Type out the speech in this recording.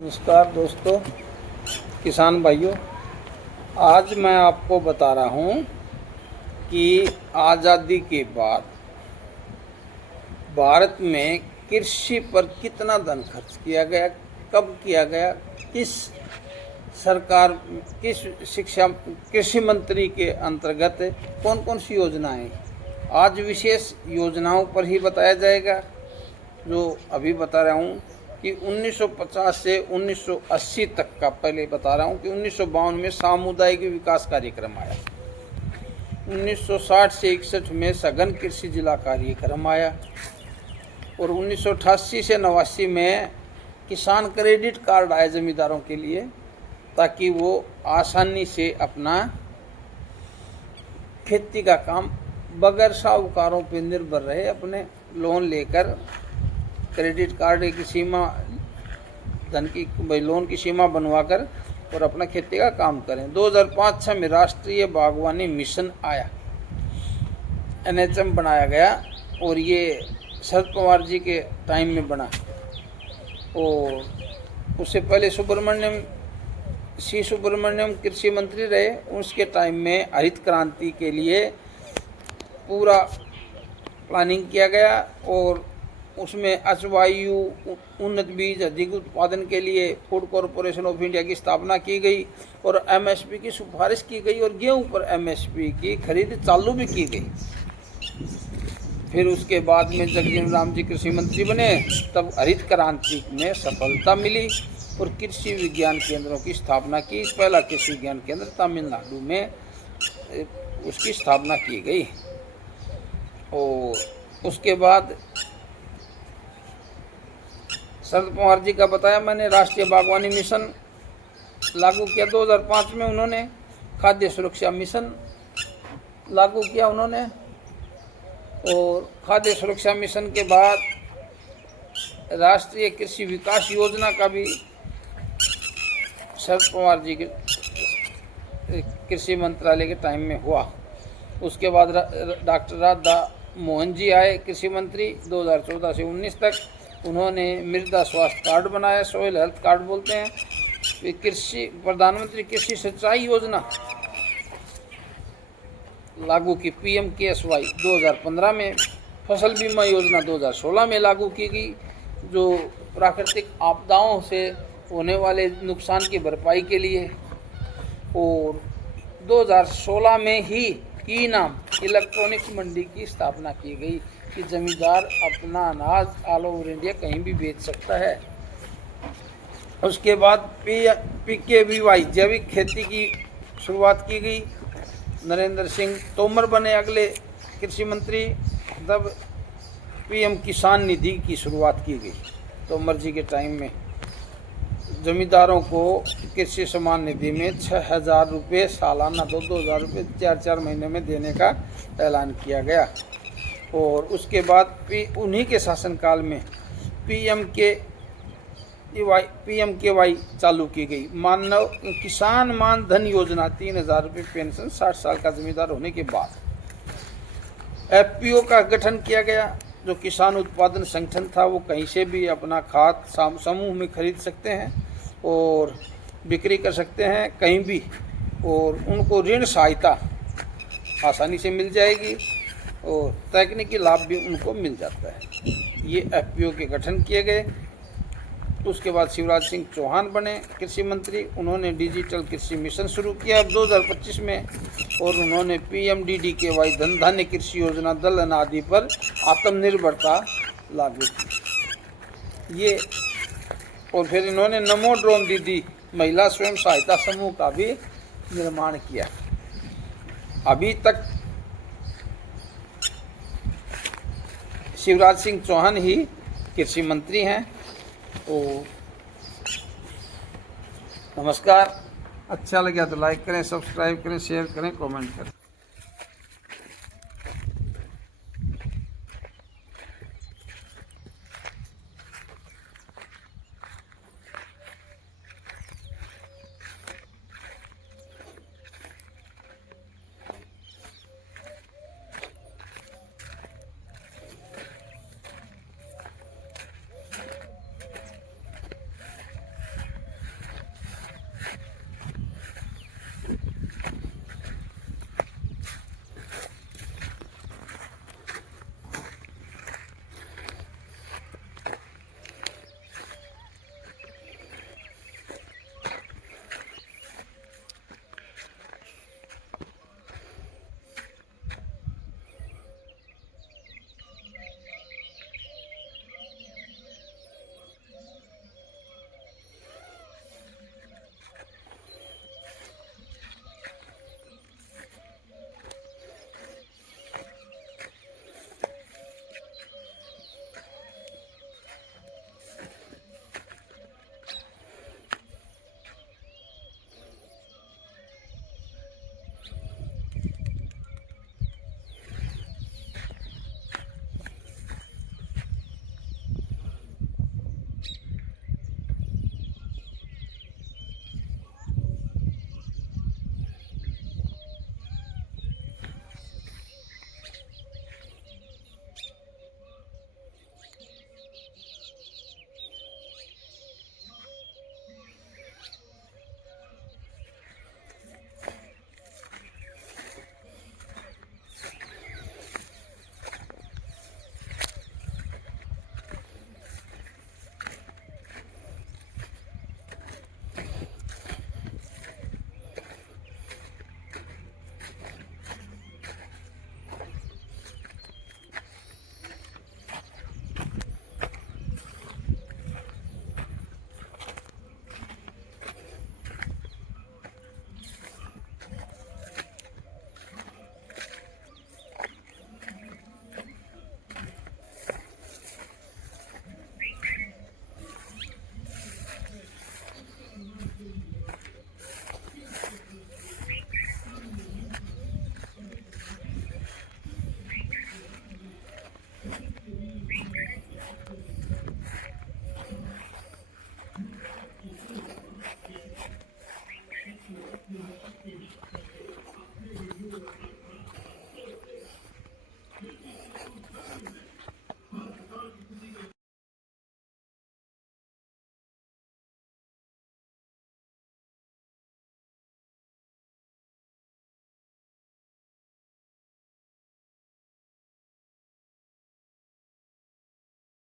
नमस्कार दोस्तों, किसान भाइयों। आज मैं आपको बता रहा हूँ कि आज़ादी के बाद भारत में कृषि पर कितना धन खर्च किया गया, कब किया गया, किस सरकार, किस शिक्षा कृषि मंत्री के अंतर्गत कौन कौन सी योजनाएं। आज विशेष योजनाओं पर ही बताया जाएगा। जो अभी बता रहा हूँ कि 1950 से 1980 तक का पहले बता रहा हूँ कि 1952 में सामुदायिक विकास कार्यक्रम आया। 1960 से 61 में सघन कृषि जिला कार्यक्रम आया और 1988 से 89 में किसान क्रेडिट कार्ड आए जमींदारों के लिए, ताकि वो आसानी से अपना खेती का काम बगैर साहूकारों पर निर्भर रहे, अपने लोन लेकर क्रेडिट कार्ड की सीमा, धन की लोन की सीमा बनवाकर और अपना खेती का काम करें। 2005-06 में राष्ट्रीय बागवानी मिशन आया, NHM बनाया गया और ये शरद पवार जी के टाइम में बना। और उससे पहले सुब्रमण्यम कृषि मंत्री रहे। उसके टाइम में हरित क्रांति के लिए पूरा प्लानिंग किया गया और उसमें अश्वायु, उन्नत बीज, अधिक उत्पादन के लिए फूड कॉरपोरेशन ऑफ इंडिया की स्थापना की गई और MSP की सिफारिश की गई और गेहूं पर MSP की खरीद चालू भी की गई। फिर उसके बाद में जगजीवन राम जी कृषि मंत्री बने, तब हरित क्रांति में सफलता मिली और कृषि विज्ञान केंद्रों की स्थापना की। पहला कृषि विज्ञान केंद्र तमिलनाडु में उसकी स्थापना की गई। और उसके बाद शरद पवार जी का बताया मैंने, राष्ट्रीय बागवानी मिशन लागू किया 2005 में उन्होंने। खाद्य सुरक्षा मिशन लागू किया उन्होंने और खाद्य सुरक्षा मिशन के बाद राष्ट्रीय कृषि विकास योजना का भी शरद पवार जी के कृषि मंत्रालय के टाइम में हुआ। उसके बाद डॉक्टर राधा मोहन जी आए कृषि मंत्री 2014 से 19 तक। उन्होंने मृदा स्वास्थ्य कार्ड बनाया, सॉइल हेल्थ कार्ड बोलते हैं। कृषि प्रधानमंत्री कृषि सिंचाई योजना लागू की, PMKSY 2015 में। फसल बीमा योजना 2016 में लागू की गई, जो प्राकृतिक आपदाओं से होने वाले नुकसान की भरपाई के लिए। और 2016 में ही ई नाम इलेक्ट्रॉनिक्स मंडी की स्थापना की गई कि जमींदार अपना अनाज ऑल ओवर इंडिया कहीं भी बेच सकता है। उसके बाद PKVY जैविक खेती की शुरुआत की गई। नरेंद्र सिंह तोमर बने अगले कृषि मंत्री, तब PM किसान निधि की शुरुआत की गई तोमर जी के टाइम में। जमींदारों को कृषि सम्मान निधि में 6,000 रुपये सालाना, 2,000 रुपये 4-4 महीने में देने का ऐलान किया गया। और उसके बाद उन्हीं के शासनकाल में PMKY चालू की गई। मानव किसान मान धन योजना, 3,000 रुपये पेंशन 60 साल का जमींदार होने के बाद। FPO का गठन किया गया, जो किसान उत्पादन संगठन था। वो कहीं से भी अपना खाद समूह में खरीद सकते हैं और बिक्री कर सकते हैं कहीं भी, और उनको ऋण सहायता आसानी से मिल जाएगी और तकनीकी लाभ भी उनको मिल जाता है। ये FPO के गठन किए गए। उसके बाद शिवराज सिंह चौहान बने कृषि मंत्री। उन्होंने डिजिटल कृषि मिशन शुरू किया अब 2025 में और उन्होंने PMDDKY धन धान्य कृषि योजना, दलहन आदि पर आत्मनिर्भरता लागू की। ये और फिर इन्होंने नमो ड्रोन दीदी महिला स्वयं सहायता समूह का भी निर्माण किया। अभी तक शिवराज सिंह चौहान ही कृषि मंत्री हैं। तो नमस्कार, अच्छा लगा तो लाइक करें, सब्सक्राइब करें, शेयर करें, कमेंट करें। है।